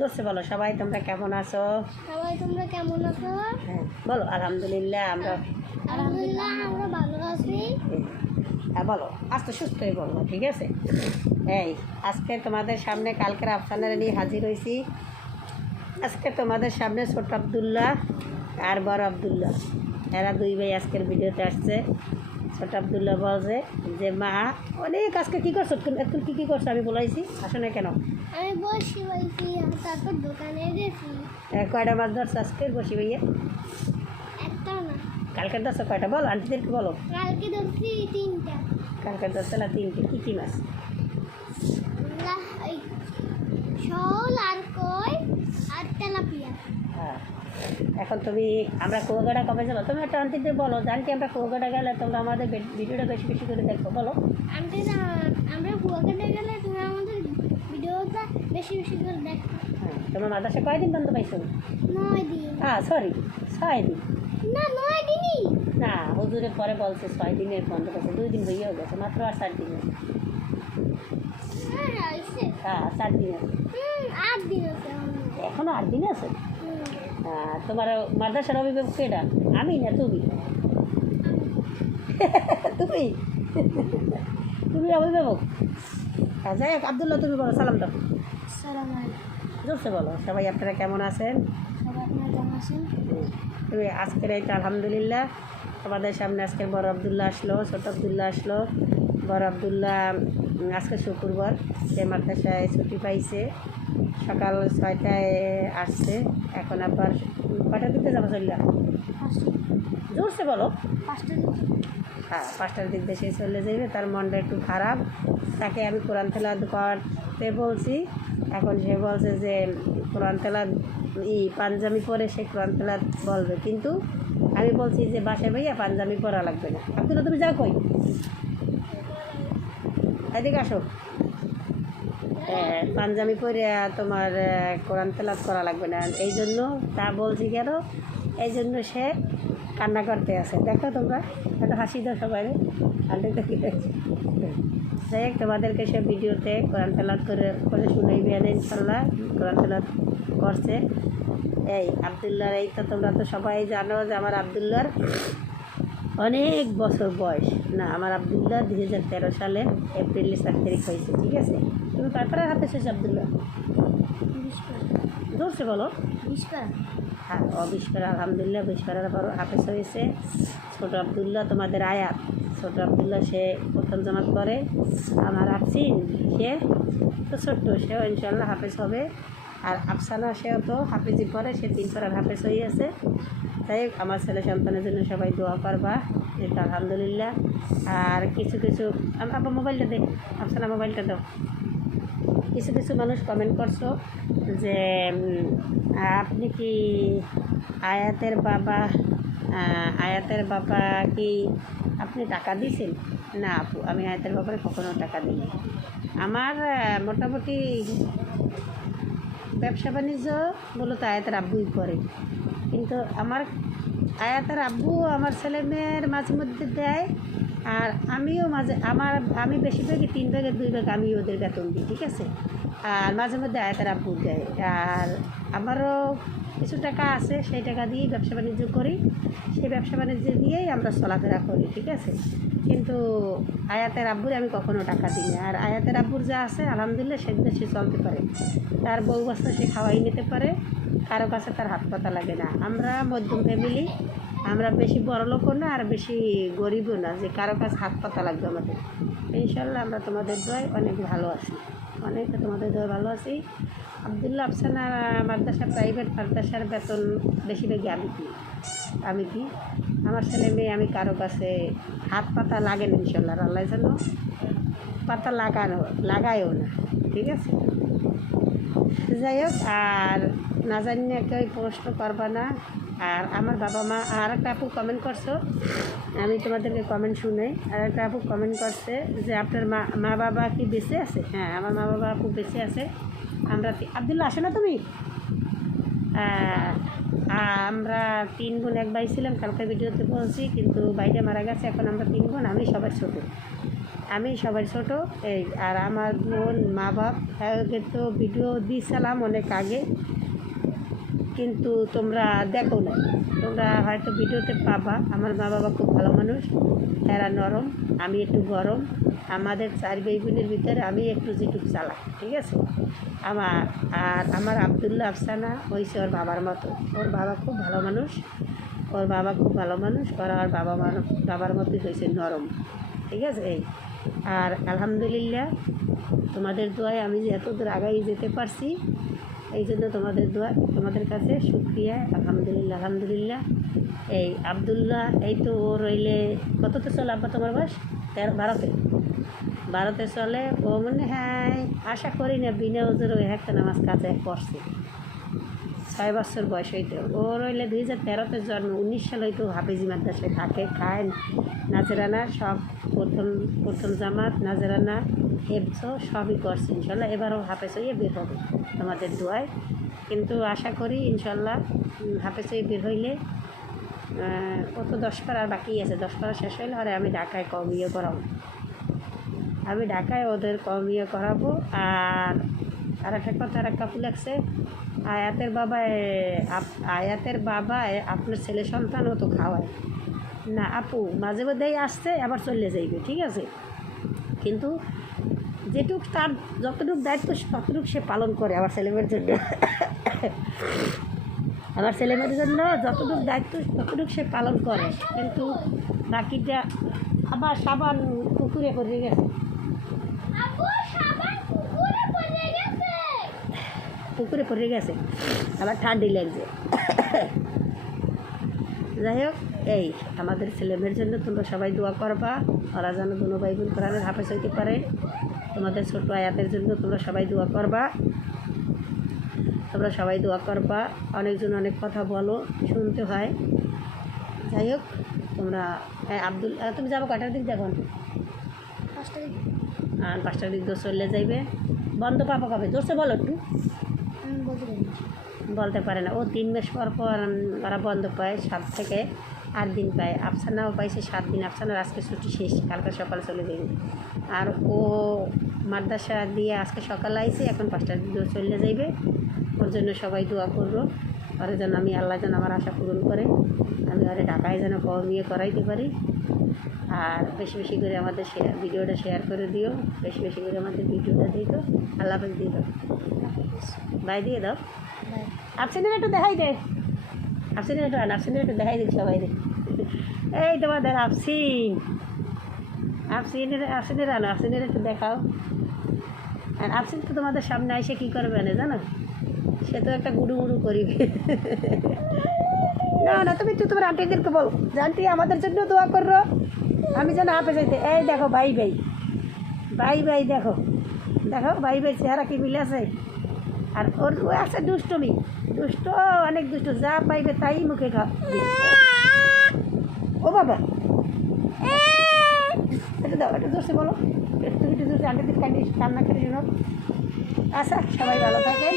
দোস্ত বলো সবাই তোমরা কেমন আছো? হ্যাঁ বলো আলহামদুলিল্লাহ আমরা ভালো আছি। হ্যাঁ বলো আস্তে সুস্থই বলবো, ঠিক আছে? এই আজকে তোমাদের সামনে কালকের আফসানার নিয়ে হাজির হয়েছি। আজকে তোমাদের সামনে ছোট আবদুল্লাহ আর বড় আবদুল্লাহ, এরা দুই ভাই আজকের ভিডিওতে আসছে। ছোট আবদুল্লাহ বলছে যে মা অনেক আজকে কী করছো, এখন কী করছো আমি বলাইছি, আসো না কেন? আমি বসি বলছি, তারপর দোকানে গেছি। কয়টা মাছ ধরছো আজকে বসি ভাইয়া? একটা না, কালকের ধরছো কয়টা বলো, আন্টিদেরকে বলো। কালকে ধরছি 3টা। কালকের ধরছো না 3টে? কী মাছ? শোল আর কই আর তেলাপিয়া। হ্যাঁ এখন তুমি আমরা কুয়াকাটা কবে যাবো? তুমি একটা আন্টিদের বলো যে আন্টি আমরা কুয়াকাটা গেলে তোমরা আমাদের ভিডিওটা বেশি বেশি করে দেখো, বলো। আন্টি আমরা কুয়াকাটা গেলে তুমি আমাদের ভিডিওটা বেশি বেশি করে দেখো। হ্যাঁ তোমার মাদ্রাসা কয়দিন বন্ধ পাইছো? 9 দিন। সরি 6 দিন। না 9 দিনই না হুজুরের পরে বলছে 6 দিনের বন্ধ পাইছে, 2 দিন হয়েও গেছে, মাত্র আর 4 দিন আছে। হ্যাঁ 4 দিন আছে। 8 দিন আছে এখনও 8 দিন আছে। তোমার মাদ্রাসার অভিভাবক কেডা? আমি না তুমি? তুমি তুমি অভিভাবক? যাই হোক আবদুল্লাহ তুমি বলো, সালাম দাও। জোরসে বলো সবাই আপনারা কেমন আছেন? তুমি আজকের এই তো আলহামদুলিল্লাহ তোমাদের সামনে আজকের বড় আবদুল্লাহ আসলো, ছোট আবদুল্লাহ আসলো। বড় আবদুল্লাহ আজকে শুক্রবার, সে মাদ্রাসায় ছুটি পাইছে, সকাল 6টায় আসছে। এখন আবার কটার দিকে যাবো চললাম? জোরসে বলো। 5টা। হ্যাঁ 5টার দিক দিয়ে সে চলে যাবে, তার মনটা একটু খারাপ। তাকে আমি কোরআন তেলাওয়াত করতে বলছি, এখন সে বলছে যে কোরআন তেলাওয়াত পাঞ্জাবি পরে সে কোরআন তেলাওয়াত বলবে, কিন্তু আমি বলছি যে বাসায় ভাইয়া পাঞ্জাবি পরা লাগবে না। আব্দুল্লাহ তুমি যাও কই, এদিকে আসো। পাঞ্জাবি পরে তোমার কোরআন তেলাওয়াত করা লাগবে না, এই জন্য তা বলছি কেন, এই জন্য সে কান্না করতে আছে। দেখো তোমরা একটা হাসি দাও সবাই, আন্টিটা কী দেখছি। যাই হোক তোমাদেরকে সে ভিডিওতে কোরআন তেলাওয়াত করে শুনাইবে ইনশাল্লাহ। কোরআন তেলাওয়াত করছে এই আবদুল্লাহর। এই তো তোমরা তো সবাই জানো যে আমার আবদুল্লাহর অনেক বছর বয়স না, আমার আবদুল্লাহ 2013 সালে এপ্রিলের 7 তারিখ হয়েছে, ঠিক আছে? তুমি কয়বার হাতে শেষ আবদুল্লাহ? জোরসে বলো। 20 হ্যাঁ 20 আলহামদুলিল্লাহ 20 বড় হাফেজ হয়েছে। ছোট আবদুল্লাহ তোমাদের আয়াত, ছোট আবদুল্লাহ সে প্রথম জামাত করে। আমার আফসিন সে তো ছোট্ট, সেও ইনশাল্লাহ হাফেজ হবে। আর আফসানা সেও তো হাফেজি পরে, সে 3 পারার হাফেজ হয়ে আছে। তাই আমার ছেলে সন্তানের জন্য সবাই দোয়া করবা, এটা আলহামদুলিল্লাহ। আর কিছু আবার মোবাইলটা দে, আফসানা মোবাইলটা দাও। কিছু মানুষ কমেন্ট করছো যে আপনি কি আয়াতের বাবা কি আপনি টাকা দিয়েছেন? না আপু, আমি আয়াতের বাবারে কখনো টাকা দিই। আমার মোটামুটি ব্যবসা বাণিজ্য মূলত আয়াতের আব্বুই করে, কিন্তু আমার আয়াতের আব্বু আমার ছেলে মেয়ের মাঝে মধ্যে দেয়, আর আমিও আমি বেশিরভাগই 3 ভাগের 2 ভাগ আমি ওদের বেতন দিই, ঠিক আছে? আর মাঝে মধ্যে আয়াতের আব্বু দেয়, আর আমারও কিছু টাকা আছে, সেই টাকা দিয়েই ব্যবসা বাণিজ্য করি, সেই ব্যবসা বাণিজ্য দিয়েই আমরা চলাফেরা করি, ঠিক আছে? কিন্তু আয়াতের আব্বুর আমি কখনো টাকা দিই না। আর আয়াতের আব্বুর যা আছে আলহামদুলিল্লাহ সেদিন সে চলতে পারে, তার বউ বাচ্চা সে খাওয়াই নিতে পারে, কারো কাছে তার হাত পাতা লাগে না। আমরা মধ্যম ফ্যামিলি, আমরা বেশি বড়লোকও না আর বেশি গরিবও না যে কারো কাছে হাত পাতা লাগবে আমাদের। ইনশাল্লাহ আমরা তোমাদের দোয়ায় অনেক ভালো আছি, অনেক তোমাদের দোয়ায় ভালো আছি। আবদুল্লাহ আফসানা মাদ্রাসা প্রাইভেট মাদ্রাসার বেতন বেশিরভাগই আমি দিই। আমার ছেলে মেয়ে আমি কারো কাছে হাত পাতা লাগে না ইনশাল্লাহ, আল্লাহ যেন পাতা লাগায়ও না, ঠিক আছে? যাই হোক, আর না জানি কেউ প্রশ্ন করবা না। আর আমার বাবা মা, আর একটা আপু কমেন্ট করছো, আমি তোমাদেরকে কমেন্ট শুনে, আর একটা আপু কমেন্ট করছে যে আপনার মা বাবা কি বেঁচে আছে? হ্যাঁ আমার মা বাবা আপু বেঁচে আছে। আমরা আবদুল্লাহ আসো না তুমি? আমরা 3 বোন 1 ভাই ছিলাম, কালকে ভিডিওতে বলছি, কিন্তু ভাইটা মারা গেছে। এখন আমরা 3 বোন, আমি সবার ছোটো। আমি সবার ছোট এই, আর আমার বোন মা বাপ একে তো ভিডিও দিয়েছিলাম অনেক আগে, কিন্তু তোমরা দেখো না, তোমরা হয়তো ভিডিওতে পাবা। আমার মা বাবা খুব ভালো মানুষ, এরা নরম, আমি একটু গরম। আমাদের 4 ভাই বোনের ভিতরে আমি একটু যেটুকু চালাই, ঠিক আছে। আমার আবদুল্লাহ আফসানা হয়েছে ওর বাবার মতো, ওর বাবা খুব ভালো মানুষ, ওর বাবা খুব ভালো মানুষ, ওর আর বাবার মতোই হয়েছে নরম, ঠিক আছে। এই আর আলহামদুলিল্লাহ তোমাদের দোয়ায় আমি যে এত দূর আগাই যেতে পারছি, এই জন্য তোমাদের দোয়া, তোমাদের কাছে শুকরিয়া। আলহামদুলিল্লাহ আলহামদুলিল্লাহ। এই আবদুল্লাহ এই তো ও রইলে কততে চলে আব্বা তোমার বয়স? 12তে চলে। ও মনে হয় আশা করি না বিনা ওজোর ওই একটা নামাজ কাছে পড়ছে, 6 বছর বয়স হইতে। ও রইলে 2013তে জন্ম, 19 সাল হয়তো হাফেজি মাদ্রাসায় থাকে, খায়, নাজরানা সব প্রথম জামাত নাজরানা হেফজ সবই করছে ইনশাল্লাহ। এবারও হাফেজ হয়ে বের হবে তোমাদের দোয়ায়, কিন্তু আশা করি ইনশাল্লাহ হাফেজ হয়ে বের হইলে ও তো 10 পারা বাকি আছে, 10 পারা শেষ হইলে আর আমি ঢাকায় কমিয়ে করাবো, আমি ঢাকায় ওদের কমিয়ে করাবো। আর একটা কথা, আর একটা ফুল লাগছে, আয়াতের বাবা আপনার ছেলে সন্তান ও তো খাওয়ায় না আপু, মাঝে মধ্যেই আসছে আবার চলে যাইবে, ঠিক আছে। কিন্তু যেটুক তার যতটুকু দায়িত্ব ততটুকু সে পালন করে আমার ছেলেমেয়ের জন্য, আমার ছেলেমেয়ের জন্য যতটুকু দায়িত্ব ততটুকু সে পালন করে, কিন্তু বাকিটা আবার সাবান পুকুরে পড়ে গেছে, পুকুরে পড়ে গেছে, আবার ঠান্ডি লাগছে। যাই হোক, এই আমাদের ছেলেমেয়ের জন্য তোমরা সবাই দোয়া করবা, ওরা যেন দুনো ভাই বোন কোরআনের হাফেজ হইতে পারে। তোমাদের ছোটো আয়াতের জন্য তোমরা সবাই দোয়া করবা, তোমরা সবাই দোয়া করবা। অনেকজন অনেক কথা বলো, শুনতে হয়। যাই হোক, তোমরা তুমি যাবো কটার দিক দেখো? 5টার দিক দিয়ে চলে যাইবে। বন্ধ পাবো কবে? জোরসে বলো একটু। বলতে পারে না ও, 3 মাস পর ওরা বন্ধ পায়, 7 থেকে 8 দিন পায়। আফসানাও পাইছে 7 দিন, আফসানার আজকে ছুটি শেষ, কালকে সকালে চলে যাবে। আর ও মাদ্রাসা দিয়ে আজকে সকালে আইছে, এখন 5টার দিকে চলে যাইবে। ওর জন্য সবাই দোয়া করবো, ওর যেন আমি আল্লাহ যেন আমার আশা পূরণ করে, আমি ওরে ঢাকায় যেন কমিয়ে করাইতে পারি। আর বেশি বেশি করে আমাদের ভিডিওটা শেয়ার করে দিও, বেশি বেশি করে আমাদের ভিডিওটা দিই। তো আল্লাহ হাফেজ দিয়ে দাও, বাই দিয়ে দাও। আফসিনের একটু দেখাই দে, আফসিনের একটু দেখাই দিই সবাই রে। এই তোমাদের আফসিনের একটু দেখাও। আর আফসিন তো তোমাদের সামনে এসে কী করবে না জানো, সে তো একটা গুড়ু করিবে। না তুমি একটু তোমার আন্টিদেরকে বলো যে আন্টি আমাদের জন্য দোয়া করো, আমি যেন হাফে যাইতে। এই দেখো ভাই দেখো ভাই চেহারা কি মিলে আছে। আর ওর ও আছে দুষ্ট, অনেক দুষ্ট, যা পাইবে তাই মুখে ও বাবা একটু দাও, একটু জোরসে বলো, একটু জোরসে আন্টিদের কান্না করে শুনো। আচ্ছা, সবাই ভালো থাকেন।